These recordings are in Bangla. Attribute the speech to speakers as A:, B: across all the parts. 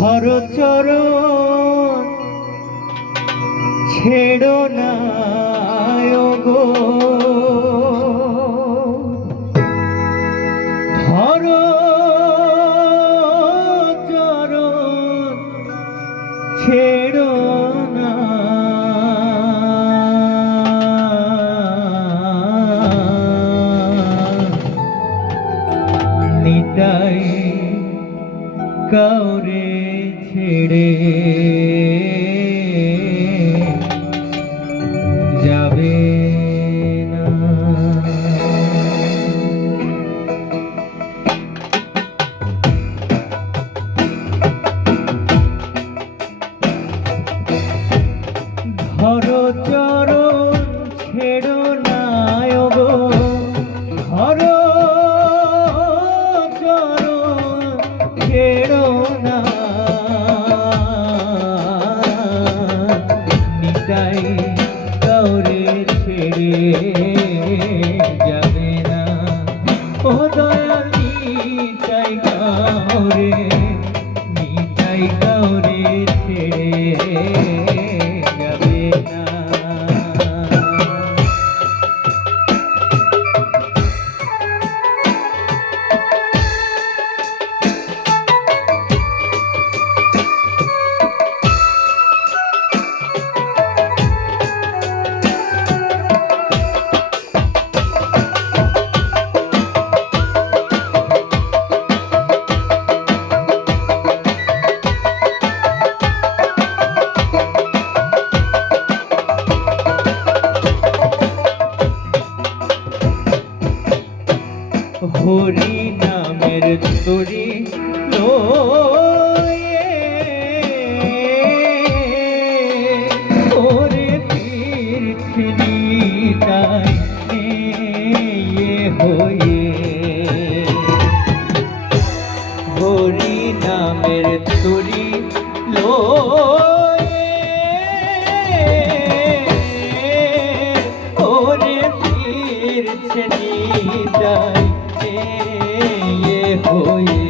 A: ধর চরণ ছেড়ো কাউরে ছেড়ে যাবে ধরো চরণ ছেড়ো চাই রে। হরি নামের তরি ওরে তীর্থনি তাই হয়ে। হরি নামের তরি লো ওরে তীর্থনি ये होए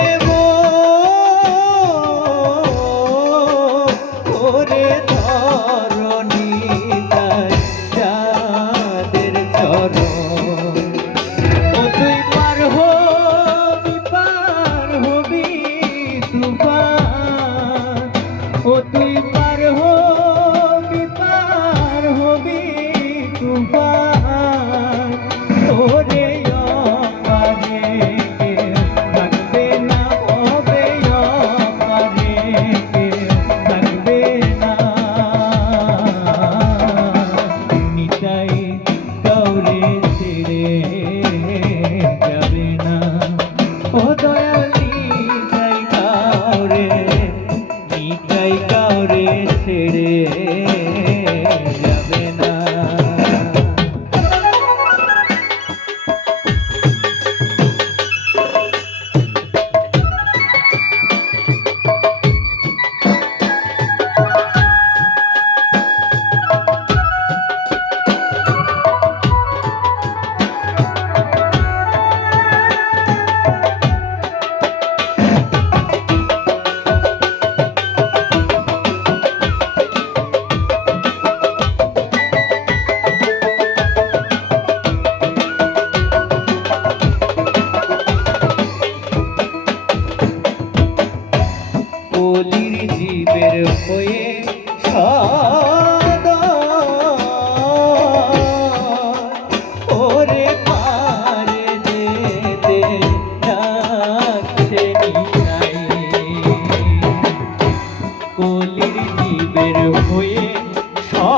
A: যাও রে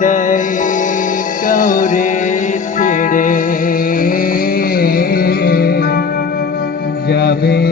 A: দেয় কাউরে ছেড়ে যাবে